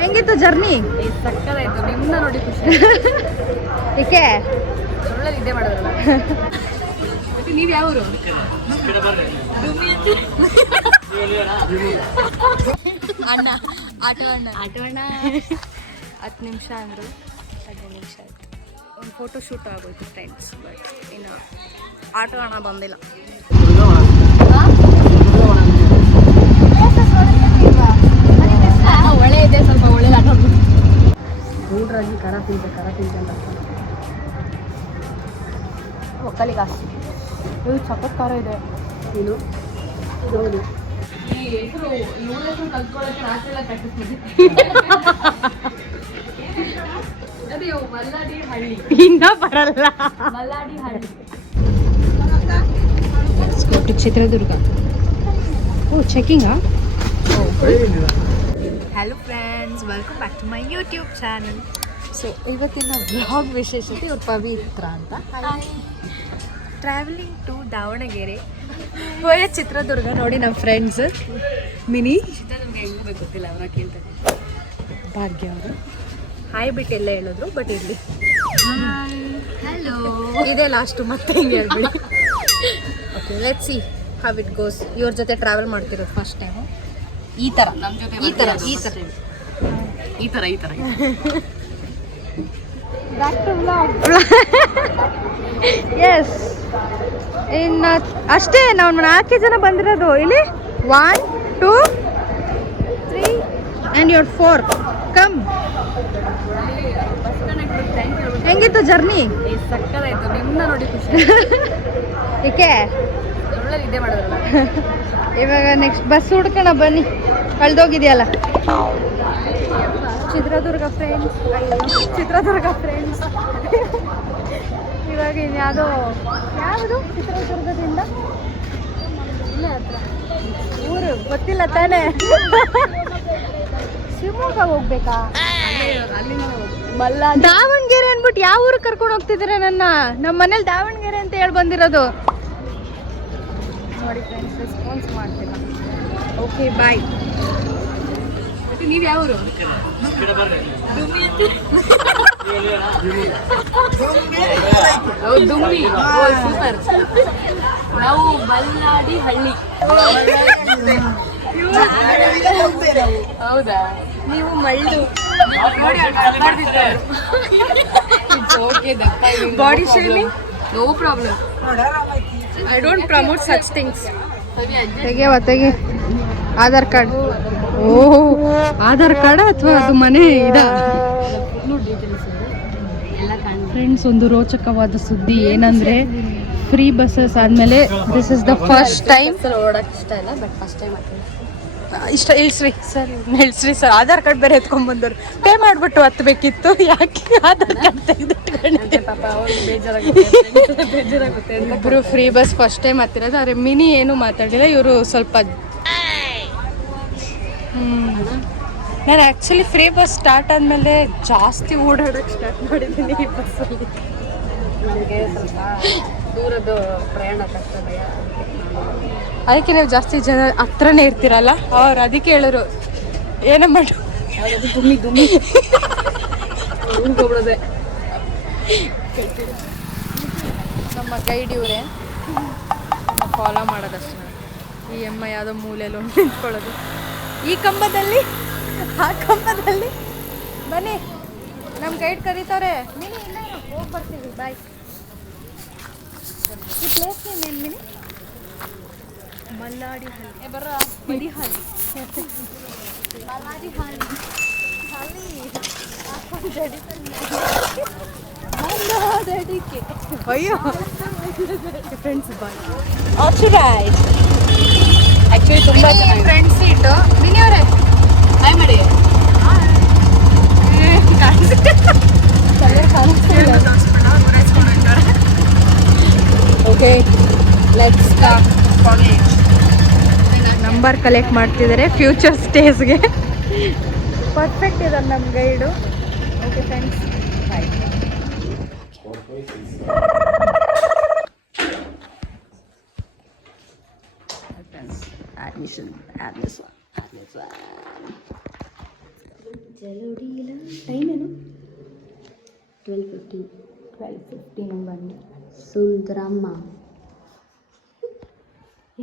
ಹೆಂಗಿತ್ತು ಜರ್ನಿ? ಸಕ್ಕತ್ತಾಯ್ತು. ನಿಮ್ಮನ್ನ ನೋಡಿ ಖುಷಿ. ಏಕೆ ಒಳ್ಳೆ ನಿದ್ದೆ ಮಾಡೋದಲ್ಲ. ನೀವು ಯಾವ ಊರು? ಅಣ್ಣ ಆಟೋ ಅಣ್ಣ 10 ನಿಮಿಷ ಅಂದರು. 15 ನಿಮಿಷ ಆಯಿತು. ಒಂದು ಫೋಟೋ ಶೂಟ್ ಆಗೋಯ್ತು ಫ್ರೆಂಡ್ಸ್. ಬಟ್ ಇನ್ನು ಆಟೋ ಅಣ್ಣ ಬಂದಿಲ್ಲ. ಒಳ್ಳೆ ಇದೆ, ಸ್ವಲ್ಪ ಒಳ್ಳೆ ಆಟೋ ನೋಡ್ರಾಗಿ ಖರ ತಿಂತ ಒಕ್ಕಲಿಗೆ ಅಷ್ಟು ಇದು ಸಖತ್ ಖಾರ ಇದೆ. ನೀನು ಹೌದು ಈ ಹೆಸರು ಇವಳ ಹೆಸರು ಕಲ್ತ್ಕೊಳ್ಳೋಕ್ಕೆ ರಾತ್ರಿ ಕಟ್ಟಿಸ್ತೀನಿ. ಅದೇ ಮಲ್ಲಾಡಿ ಹಳ್ಳಿ ಇನ್ನ ಬರಲ್ಲ. ಮಲ್ಲಾಡಿ ಹಳ್ಳಿ ಚಿತ್ರದುರ್ಗ. ಓ ಚೆಕಿಂಗಾ? Hello friends, welcome back to my YouTube channel. So ಇವತ್ತಿನ ವ್ಲಾಗ್ ವಿಶೇಷತೆ ಇವ್ರು ಪವಿತ್ರ ಅಂತ. ಟ್ರಾವೆಲಿಂಗ್ ಟು ದಾವಣಗೆರೆ ಹೋಯ ಚಿತ್ರದುರ್ಗ. ನೋಡಿ ನಮ್ಮ ಫ್ರೆಂಡ್ಸ್ ಮಿನಿ ಚಿತ್ರದುರ್ಗ ಹೆಂಗ್ ಹೋಗ್ಬೇಕು ಗೊತ್ತಿಲ್ಲ, ಅವರ ಕೇಳ್ತಾರೆ. ಭಾಗ್ಯ ಅವರು ಹಾಯ್ ಬಿಟ್ಟು ಎಲ್ಲ ಹೇಳಿದ್ರು, ಬಟ್ ಇಲ್ಲಿ ಹಲೋ ಇದೇ ಲಾಸ್ಟು, ಮತ್ತೆ ಹಿಂಗೆ ಹೇಳ್ಬಿಡಿ. Okay let's see how it goes. ಇವ್ರ ಜೊತೆ ಟ್ರಾವೆಲ್ ಮಾಡ್ತಿರೋದು ಫಸ್ಟ್ ಟೈಮು. ಈ ಥರ ನಮ್ಮ ಜೊತೆ ಈ ಥರ ಬ್ಯಾಕ್ ಟು ವ್ಲಾಗ್. ಎಸ್, ಇನ್ನು ಅಷ್ಟೇ. ನಾವು 4 ಜನ ಬಂದಿರೋದು ಇಲ್ಲಿ. 1 2 3 ಆ್ಯಂಡ್ ಯುವರ್ 4. ಕಮ್. ಹೆಂಗಿತ್ತು ಜರ್ನಿ? ಸಕ್ಕತ್ತಾಯ್ತು. ನಿಮ್ಮನ್ನ ನೋಡಿ ಖುಷಿ. ಏಕೆ ಒಳ್ಳೆ ನಿದ್ದೆ ಮಾಡೋದಲ್ಲ. ಇವಾಗ ನೆಕ್ಸ್ಟ್ ಬಸ್ ಹುಡ್ಕೋಣ ಬನ್ನಿ, ಕಳ್ದೋಗಿದೆಯಲ್ಲ. ಚಿತ್ರದುರ್ಗ ಫ್ರೆಂಡ್ಸ್. ಇವಾಗ ಇನ್ಯಾವುದೋ ಯಾವುದು ಚಿತ್ರದುರ್ಗದಿಂದ ಇಲ್ಲೇ ಹತ್ರ ಊರು ಗೊತ್ತಿಲ್ಲ ತಾನೇ. ಶಿವಮೊಗ್ಗ ಹೋಗ್ಬೇಕಾ? ದಾವಣಗೆರೆ ಅಂದ್ಬಿಟ್ಟು ಯಾವ ಊರಿಗೆ ಕರ್ಕೊಂಡು ಹೋಗ್ತಿದ್ದೀರಾ ನನ್ನ? ನಮ್ಮ ಮನೇಲಿ ದಾವಣಗೆರೆ ಅಂತ ಹೇಳಿ ಬಂದಿರೋದು. ನೋಡಿ ಫ್ರೆಂಡ್ಸ್, ರೆಸ್ಪಾನ್ಸ್ ಮಾಡ್ತಿಲ್ಲ. Okay bye. ನೀವು ಯಾವ ಊರು? ದುಮ್ಮಿ. ಸೂಪರ್. ನಾವು ಮಲ್ನಾಡಿ ಹಳ್ಳಿ. ಹೌದಾ? ನೀವು ಮಳ್ಳು. Body shaming no problem. I don't promote such things. ತೆಗಿ ಆಧಾರ್ ಕಾರ್ಡ್. ಓ ಆಧಾರ್ ಕಾರ್ಡ್ ಅಥವಾ ಅದು ಮನೆ ಇದ? ಫ್ರೆಂಡ್ಸ್, ಒಂದು ರೋಚಕವಾದ ಸುದ್ದಿ ಏನಂದ್ರೆ, ಫ್ರೀ ಬಸ್ಸಸ್ ಆದಮೇಲೆ this is the first time. ಓಡಕ್ಕೆ ಇಷ್ಟ ಇಲ್ಲ, ಬಟ್ ಫಸ್ಟ್ ಟೈಮ್ ಇಷ್ಟ. ಇಳಿಸ್ರಿ ಸರ್, ಆಧಾರ್ ಕಾರ್ಡ್ ಬೇರೆ ಎತ್ಕೊಂಡ್ಬಂದವ್ರು ಪೇ ಮಾಡಿಬಿಟ್ಟು ಹತ್ತಬೇಕಿತ್ತು. ಯಾಕೆ ಆಧಾರ್ ಕಾರ್ಡ್ ತೆಗೆದಿಟ್ಕೊಂಡಿದ್ದೆ? ಪಾಪ ಅವ್ರಿಗೆ ಬೇಜಾರಾಗುತ್ತೆ. ಇಬ್ಬರು ಫ್ರೀ ಬಸ್ ಫಸ್ಟ್ ಟೈಮ್ ಹತ್ತಿರೋದು. ಆದರೆ ಮಿನಿ ಏನು ಮಾತಾಡಿಲ್ಲ. ಇವರು ಸ್ವಲ್ಪ ನಾನು ಆ್ಯಕ್ಚುಲಿ ಫ್ರೀ ಬಸ್ ಸ್ಟಾರ್ಟ್ ಆದಮೇಲೆ ಜಾಸ್ತಿ ಓಡಾಡೋಕ್ಕೆ ಸ್ಟಾರ್ಟ್ ಮಾಡಿದ್ದೀನಿ ಈ ಬಸ್ಸಲ್ಲಿ. ನನಗೆ ಸ್ವಲ್ಪ ದೂರದ ಪ್ರಯಾಣ ಕಷ್ಟ ಭಯ. ಅದಕ್ಕೆ ನೀವು ಜಾಸ್ತಿ ಜನ ಹತ್ರನೇ ಇರ್ತೀರಲ್ಲ, ಅವ್ರು ಅದಕ್ಕೆ ಹೇಳೋರು ಏನೋ ಮಾಡು ದುಮ್ಮಿ ಹೋಗ್ಬಿಡೋದೆ. ನಮ್ಮ ಗೈಡ್ ಇವರೇ, ಫಾಲೋ ಮಾಡೋದಷ್ಟೇ. ಈ ಅಮ್ಮ ಯಾವುದೋ ಮೂಲೆಯಲ್ಲಿ ನಿಂತ್ಕೊಳ್ಳೋದು. ಈ ಕಂಬದಲ್ಲಿ ಆ ಕಂಬದಲ್ಲಿ ಬನ್ನಿ, ನಮ್ಮ ಗೈಡ್ ಕರೀತಾರೆ. ಮಿನಿ ಇಲ್ಲ, ಹೋಗಿ ಬರ್ತೀವಿ, ಬಾಯ್. ಈ ಪ್ಲೇಸ್ ನೇಮ್ ಮಿನಿ? ಮಲ್ಲಾಡಿ ಹಳ್ಳಿ. ಬರ್ರ ಮದಿಹಳ್ಳಿ. ಮಲ್ಲಾಡಿ ಹಳ್ಳಿ. ಅಯ್ಯೋ ಫ್ರೆಂಡ್ಸ್ ಬಾಯ್. ಆಚುರೈಟ್ ಆ್ಯಕ್ಚುಲಿ ತುಂಬ ಚೆನ್ನಾಗಿ ಫ್ರೆಂಡ್ಸ್ ಸೀಟು. ಮಿನಿ ಅವರೇ ಹಾಯ್ ಮಾಡಿ. Okay let's start. Number collect ಮಾಡ್ತಿದ್ದಾರೆ ಫ್ಯೂಚರ್ ಸ್ಟೇಸ್ಗೆ. ಪರ್ಫೆಕ್ಟ್ ಇದ್ದಾರೆ ನಮ್ಮ ಗೈಡು. ಓಕೆ ಫ್ರೆಂಡ್ಸ್, ಬಾಯ್. admission. ಟೈಮ್ ಏನು 12:15 12:15 ಬಂದು ಸುಂದರಮ್ಮ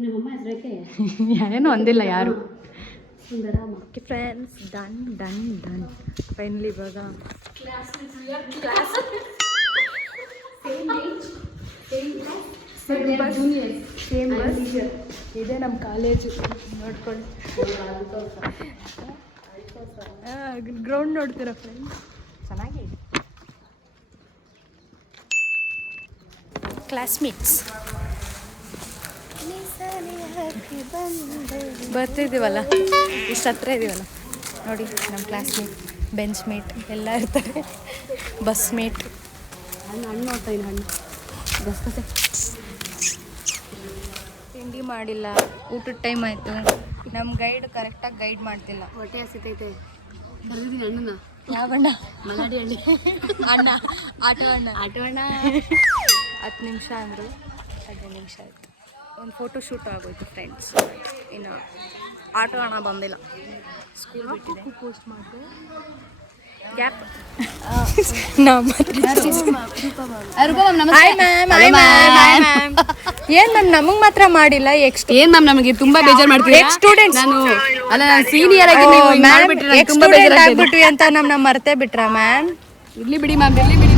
ನಮ್ಮಮ್ಮ ಹೆಸರಕ್ಕೆ ಯಾರೇನೋ ಅಂದಿಲ್ಲ ಯಾರು. Sundaramma. Okay friends, done done done. Finally ಇವಾಗ ಸೇಮ್ ಬಸ್ ಇದೆ ನಮ್ಮ ಕಾಲೇಜು. ನೋಡ್ಕೊಂಡು ಗ್ರೌಂಡ್ ನೋಡ್ತೀರಾ ಫ್ರೆಂಡ್ಸ್, ಚೆನ್ನಾಗಿದೆ. ಕ್ಲಾಸ್ಮೇಟ್ಸ್ ಬರ್ತಿದ್ದೀವಲ್ಲ, ಇಷ್ಟು ಹತ್ರ ಇದ್ದೀವಲ್ಲ ನೋಡಿ. ನಮ್ಮ ಕ್ಲಾಸ್ಮೇಟ್, ಬೆಂಚ್ ಮೇಟ್ ಎಲ್ಲ ಇರ್ತಾರೆ. Bus mate. ಹಣ್ಣು ನೋಡ್ತಾ ಇದ್ದೀನಿ, ಹಣ್ಣು ಬಸ್ಕತೆ. ತಿಂಡಿ ಮಾಡಿಲ್ಲ, ಊಟದ ಟೈಮ್ ಆಯಿತು. ನಮ್ಮ ಗೈಡ್ ಕರೆಕ್ಟಾಗಿ ಗೈಡ್ ಮಾಡ್ತಿಲ್ಲ. ಹೊಟ್ಟೆ ಹಸಿತೈತೆ. ಕರೆದಿದ್ದೀನಿ ಹಣ್ಣನ್ನ. ಯಾವ ಅಣ್ಣ? ಮಲಾಡಿ ಹಣ್ಣಿ ಅಣ್ಣ, ಆಟೋ ಅಣ್ಣ. 10 ನಿಮಿಷ ಅಂದರು, 15 ನಿಮಿಷ ಆಯಿತು. ಒಂದು ಫೋಟೋ ಶೂಟ್ ಆಗೋಯ್ತು ಫ್ರೆಂಡ್ಸ್. ಇನ್ನು ಆಟೋ ಹಣ ಬಂದಿಲ್ಲ, ಸ್ಕೂಲ್ ಬಿಟ್ಟಿದೆ. ಪೋಸ್ಟ್ ಮಾಡಿದೆ ಗ್ಯಾಪ್. ಏನು ಮ್ಯಾಮ್ ನಮಗೆ ಮಾತ್ರ ಮಾಡಿಲ್ಲ? ಏನ್ ಮ್ಯಾಮ್ ನಮಗೆ ತುಂಬಾ ಬೇಜಾರು ಮಾಡ್ತೀವಿ. ಸ್ಟೂಡೆಂಟ್ಸ್ ನಾನು ಸೀನಿಯರ್ ಆಗಿ ತುಂಬಾ ಆಗ್ಬಿಟ್ವಿ ಅಂತ ನಮ್ಮನ್ನ ಮರ್ತೇ ಬಿಟ್ರಾ ಮ್ಯಾಮ್? ಇರ್ಲಿ ಬಿಡಿ ಮ್ಯಾಮ್, ಇರ್ಲಿ ಬಿಡಿ.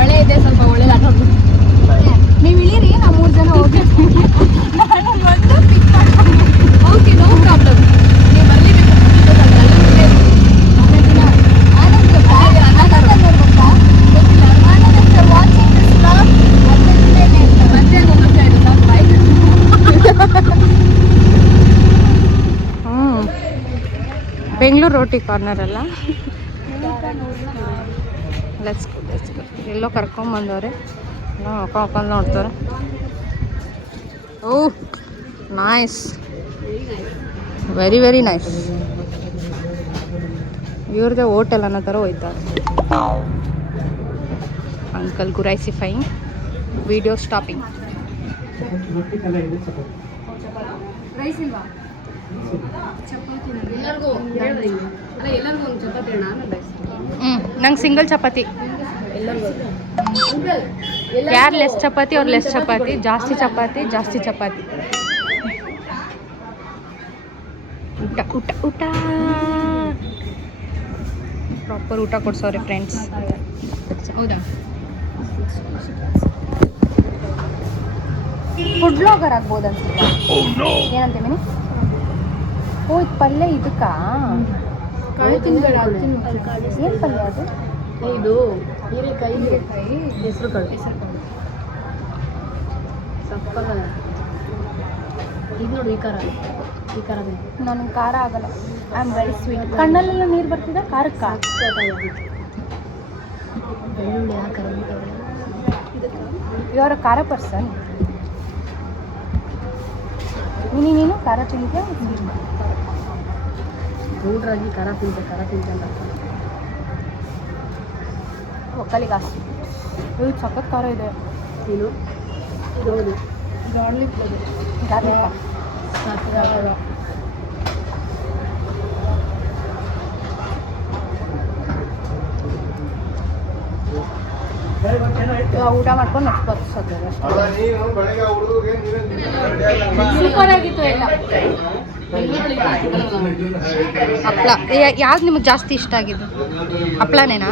ಒಳ್ಳೆ ಇದೆ, ಸ್ವಲ್ಪ ಒಳ್ಳೆ ನೀವು ಇಳೀರಿ, ನಾವು 3 ಜನ ಹೋಗಿ. Okay, no problem. ನೀವು ಬರಲಿ. ಬೆಂಗಳೂರು ರೋಟಿ ಕಾರ್ನರ್ ಅಲ್ಲ. Let's go. ಎಲ್ಲೋ ಕರ್ಕೊಂಬಂದವ್ರೆ, ಹಾಕೊಂಡು ನೋಡ್ತಾರೆ. Oh nice, very very nice. ಇವ್ರದ್ದೇ ಹೋಟೆಲ್ ಅನ್ನೋ ಥರ ಹೋಯ್ತಾರೆ. ಅಂಕಲ್ ಗುರೈಸಿಫೈಂಗ್, ವಿಡಿಯೋ ಸ್ಟಾಪಿಂಗ್. ರೈಸ್ ಇಲ್ವಾ? ಎಲ್ಲರಿಗೂ ಎಲ್ಲರಿಗೂ ಒಂದು ಚಪಾತಿ ಅಣ್ಣ, ಆಮೇಲೆ ರೈಸ್. ನಂಗೆ ಸಿಂಗಲ್ ಚಪಾತಿ. ಯಾರು ಲೆಸ್ ಚಪಾತಿ ಅವ್ರು ಲೆಸ್ ಚಪಾತಿ, ಜಾಸ್ತಿ ಚಪಾತಿ ಜಾಸ್ತಿ ಚಪಾತಿ. ಊಟ ಊಟ ಊಟ ಪ್ರಾಪರ್ ಊಟ ಕೊಡ್ಸೋರೆ ಫ್ರೆಂಡ್ಸ್. ಹೌದಾ? ಫುಡ್ ಬ್ಲಾಗರ್ ಆಗ್ಬೋದು ಅನ್ಸುತ್ತೆ. ಏನಂತೆ ಮಿನಿ? ಓ, ಇದು ಪಲ್ಯ ಇದಕ್ಕಾ? ಏನು ಪಲ್ಯ ಅದು? ಇದು ಹೀರೆಕಾಯಿ, ಹೆಸರು ಕಾಳು. ಸಪ್ಪಗ ಇದು ನೋಡಿ, ಈ ಖಾರ ಬೇಕು. ನನಗೆ ಖಾರ ಆಗಲ್ಲ. I am very sweet. ಕಣ್ಣಲ್ಲೆಲ್ಲ ನೀರು ಬರ್ತಿದೆ ಖಾರಕ್ಕ. ಬೆಳ್ಳುಳ್ಳಿ ಹಾಕಿ ಇವರ ಖಾರ ಪರ್ಸನ್. ನೀನು ಖಾರ ತಿಂತೀಯ? ಗೌಡ್ರಾಗಿ ಖಾರ ತಿಂತಲ್ಲ. ಒಕ್ಕಲಿಗ ಇದು ಸಖತ್ ಖಾರ ಇದೆ. ನೀನು ಹೌದು, ಗಾರ್ಲಿಕ್ ಊಟ ಮಾಡ್ಕೊಂಡು ನೆಕ್ಸ್ಟ್ ಬರ್ಸೋದು ಸೂಪರ್ ಆಗಿತ್ತು ಎಲ್ಲ. ಹಪ್ಳ ಯಾವ್ದು ನಿಮಗೆ ಜಾಸ್ತಿ ಇಷ್ಟ ಆಗಿದ್ದು? ಹಪ್ಳನೇನಾ?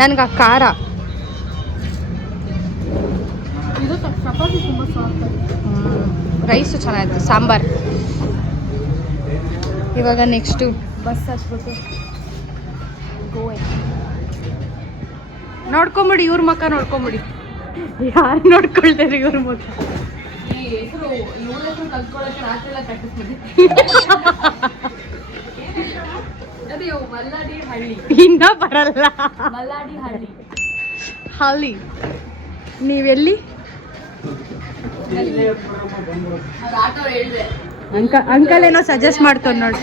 ನನಗೆ ಆ ಖಾರ. ಇದು ಚಪಾತಿ ತುಂಬ ಸಾಫ್ಟ್. ರೈಸು ಚೆನ್ನಾಗಿತ್ತು, ಸಾಂಬಾರು. ಇವಾಗ ನೆಕ್ಸ್ಟು ಬಸ್ ಹಚ್ಬಿಟ್ಟು ಗೋವೆ. ನೋಡ್ಕೊಂಬಿಡಿ, ಇವ್ರ ಮುಖ ನೋಡ್ಕೊಂಬಿಡಿ. ಯಾರು ನೋಡ್ಕೊಳ್ತಾರೆ ಇವ್ರ ಮುಖ? ಹೆಸರು ಕಲ್ತ್ಕೊಳ್ಳೋಕೆ ರಾತ್ರಿ ಎಲ್ಲ ಕಟ್ಟಿಸ್ಬಿಡಿ. ಅದು ಮಲ್ಲಾಡಿ ಹಳ್ಳಿ. ಇನ್ನ ಬರಲ್ಲ. ಮಲ್ಲಾಡಿ ಹಳ್ಳಿ. ಹಳ್ಳಿ. ನೀವೆಲ್ಲಿ? ಅದು ಆಟೋ ಹೇಳಿದೆ. ಅಂಕಲ್ ಏನೋ ಸಜೆಸ್ಟ್ ಮಾಡ್ತಾರೆ ನೋಡಿ.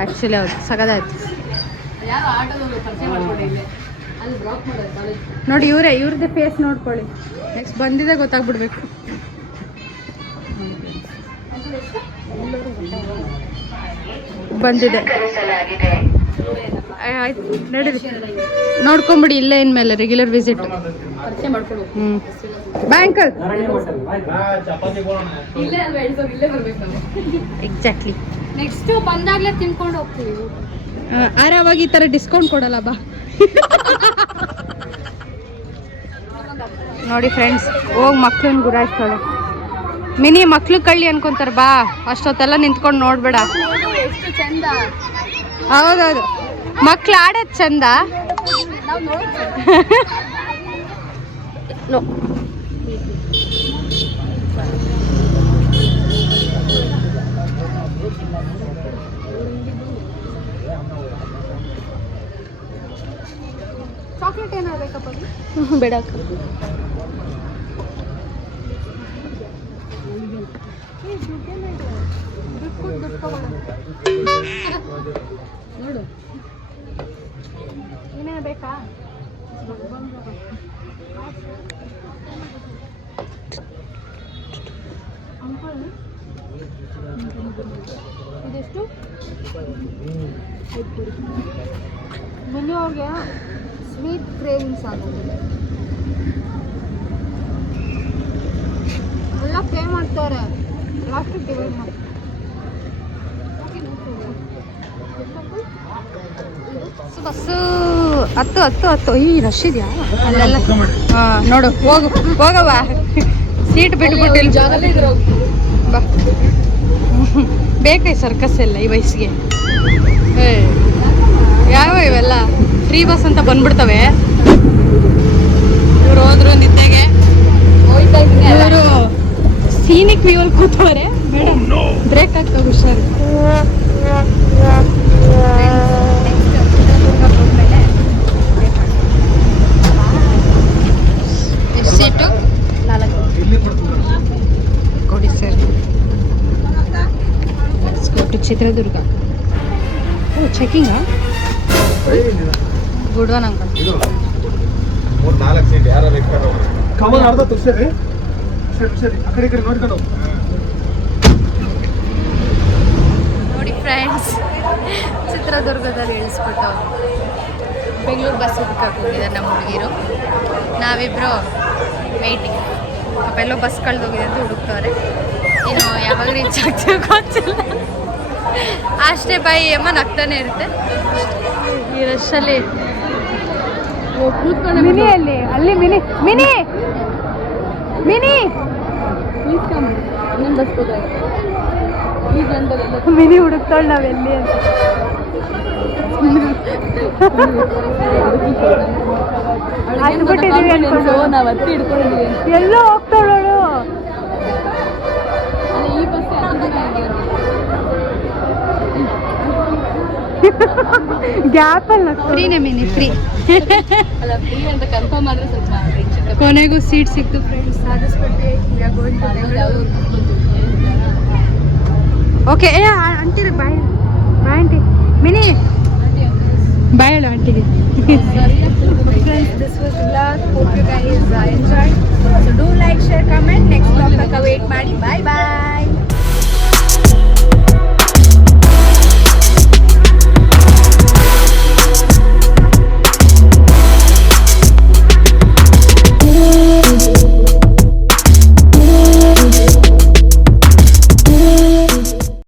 ಆ್ಯಕ್ಚುಲಿ ಹೌದು ಸಗದಾಯ್ತು ನೋಡಿ. ಇವ್ರದ್ದೇ ಫೇಸ್ ನೋಡ್ಕೊಳ್ಳಿ. ನೆಕ್ಸ್ಟ್ ಬಂದಿದೆ ಗೊತ್ತಾಗ್ಬಿಡ್ಬೇಕು. ಬಂದಿದೆ ಆಯ್ತು ನಡೀರಿ ನೋಡ್ಕೊಂಬಿಡಿ. ಇಲ್ಲೇ ಇನ್ಮೇಲೆ ರೆಗ್ಯುಲರ್ ವಿಸಿಟ್. ಬ್ಯಾಂಕಲ್ ಎಕ್ಸಾಕ್ಟ್ಲಿ. ನೆಕ್ಸ್ಟ್ ಬಂದಾಗ್ಲೇ ತಿನ್ಕೊಂಡು ಹೋಗ್ತೀವಿ. ಆರಾವಾಗಿ ಈ ಥರ ಡಿಸ್ಕೌಂಟ್ ಕೊಡಲ್ಲ ಬಾ. ನೋಡಿ ಫ್ರೆಂಡ್ಸ್, ಹೋಗಿ ಮಕ್ಳನ್ನ ಗುರಾಯಿಸ್ತಾಳೆ. ಮಿನಿ ಮಕ್ಳು ಕಳ್ಳಿ ಅನ್ಕೊಂತಾರೆ ಬಾ. ಅಷ್ಟೊತ್ತೆಲ್ಲ ನಿಂತ್ಕೊಂಡು ನೋಡ್ಬೇಡ. ಎಷ್ಟು ಚಂದ. ಹೌದೌದು, ಮಕ್ಳು ಆಡೋದು ಚಂದ. ನಾವು ನೋಡಿ ಚಾಕ್ಲೇಟ್ ಏನಾದ್ರು ಬೇಕಪ್ಪ? ಬೇಡ. ನೋಡು ಏನೇನು ಬೇಕಾ? ಇದೆಷ್ಟು? ಮಿನಿಯೋಗೆ ಸ್ವೀಟ್ ಕ್ರೇವಿಂಗ್ಸ್ ಆಗೋದಿಲ್ಲ. ಎಲ್ಲ ಪೇ ಮಾಡ್ತಾರೆ. ಲಾಸ್ಟ್ ಡಿವೈಡ್ ಮಾಡಿ ಬಸ್ಸು 10 ಈ ರಶ್ ಇದೆಯಾ ಅಲ್ಲೆಲ್ಲ? ಹಾಂ ನೋಡು, ಹೋಗವ ಸೀಟ್ ಬಿಟ್ಬಿಟ್ಟಿಲ್ಲ. ಜಾಗಲ್ಲೇ ಇದ್ರು ಬಾ, ಬೇಕಾಯ್ ಸರ್ಕಸ್ ಎಲ್ಲ ಈ ವಯಸ್ಸಿಗೆ. ಯಾವ ಇವೆಲ್ಲ ಫ್ರೀ ಬಸ್ ಅಂತ ಬಂದ್ಬಿಡ್ತವೆ. ಇವ್ರು ಹೋದ್ರು ನಿದ್ದೆಗೆ. ಇವರು ಸೀನಿಕ್ ವ್ಯೂವಲ್ಲಿ ಕೂತವ್ರೆ. ಮೇಡಮ್ ಬ್ರೇಕ್ ಆಗ್ತವೆ, ಹುಷಾರು. ಎಷ್ಟು ಸೀಟು? 4 ಕೊಡಿ ಸರ್. ಚಿತ್ರದುರ್ಗ. ಓ ಚೆಕಿಂಗಾ? Good one uncle. ನೋಡಿ ಫ್ರೆಂಡ್ಸ್, ಚಿತ್ರದುರ್ಗದಲ್ಲಿ ಇಳಿಸ್ಬಿಟ್ಟು ಬೆಂಗಳೂರು ಬಸ್ ಹುಡ್ಕಕ್ಕೆ ಹೋಗಿದ್ದಾರೆ ನಮ್ಮ ಹುಡುಗಿರು. ನಾವಿಬ್ಬರು ವೆಯ್ಟಿಂಗ್. ಅವೆಲ್ಲೋ ಬಸ್ ಕಳೆದೋಗಿದೆ ಅಂತ ಹುಡುಕ್ತವ್ರೆ. ಇನ್ನು ಯಾವಾಗ ರೀಚ್ ಆಗ್ತೀವಿ ಗೊತ್ತಿಲ್ಲ. ಅಷ್ಟೇ ಬಾಯಿ ಅಮ್ಮ ನಗ್ತಾನೆ ಇರುತ್ತೆ ಈ ರಶಲ್ಲಿ. ಮಿನಿ ಅಲ್ಲಿ mini mini mini please come. ಇನ್ನೊಂದು ಬಸ್ ಗೊತ್ತಾಯ್ತು. ಈ ಜನದಲ್ಲೆಲ್ಲ ಮಿನಿ ಹುಡುಕ್ತಾಳೆ ನಾವೆಲ್ಲಿ ಅಂತ. ಹತ್ಬಿಟ್ಟಿದೀವಿ ಅನ್ಕೊಂಡು ನಾವು ಹತ್ತಿ ಹಿಡ್ಕೊಂಡಿದ್ದೀವಿ. ಎಲ್ಲೋ ಹೋಗ್ತಾಳೋಳು. ಅಲ್ಲ ಈ ಬಸ್ ಗ್ಯಾಪಲ್ಲ. ಫ್ರೀನೇ ಮಿನಿ, ಫ್ರೀ. ಅಲ್ಲ ಫ್ರೀ ಅಂತ ಕನ್ಫರ್ಮ್ ಆದರೆ ಸ್ವಲ್ಪ ಕೊನೆಗೂ ಸೀಟ್ ಸಿಕ್ತು ಫ್ರೆಂಡ್ಸ್. ಸಾಧಿಸ್ಬಿಟ್ವಿ. Okay. Aunty bye bye aunty. Mini bye ಹೇಳು ಆಂಟಿಗೆ. Friends, this was the vlog. Hope you guys enjoyed. So do like, share, comment. Next vlog ತನಕ wait ಮಾಡಿ. Bye bye.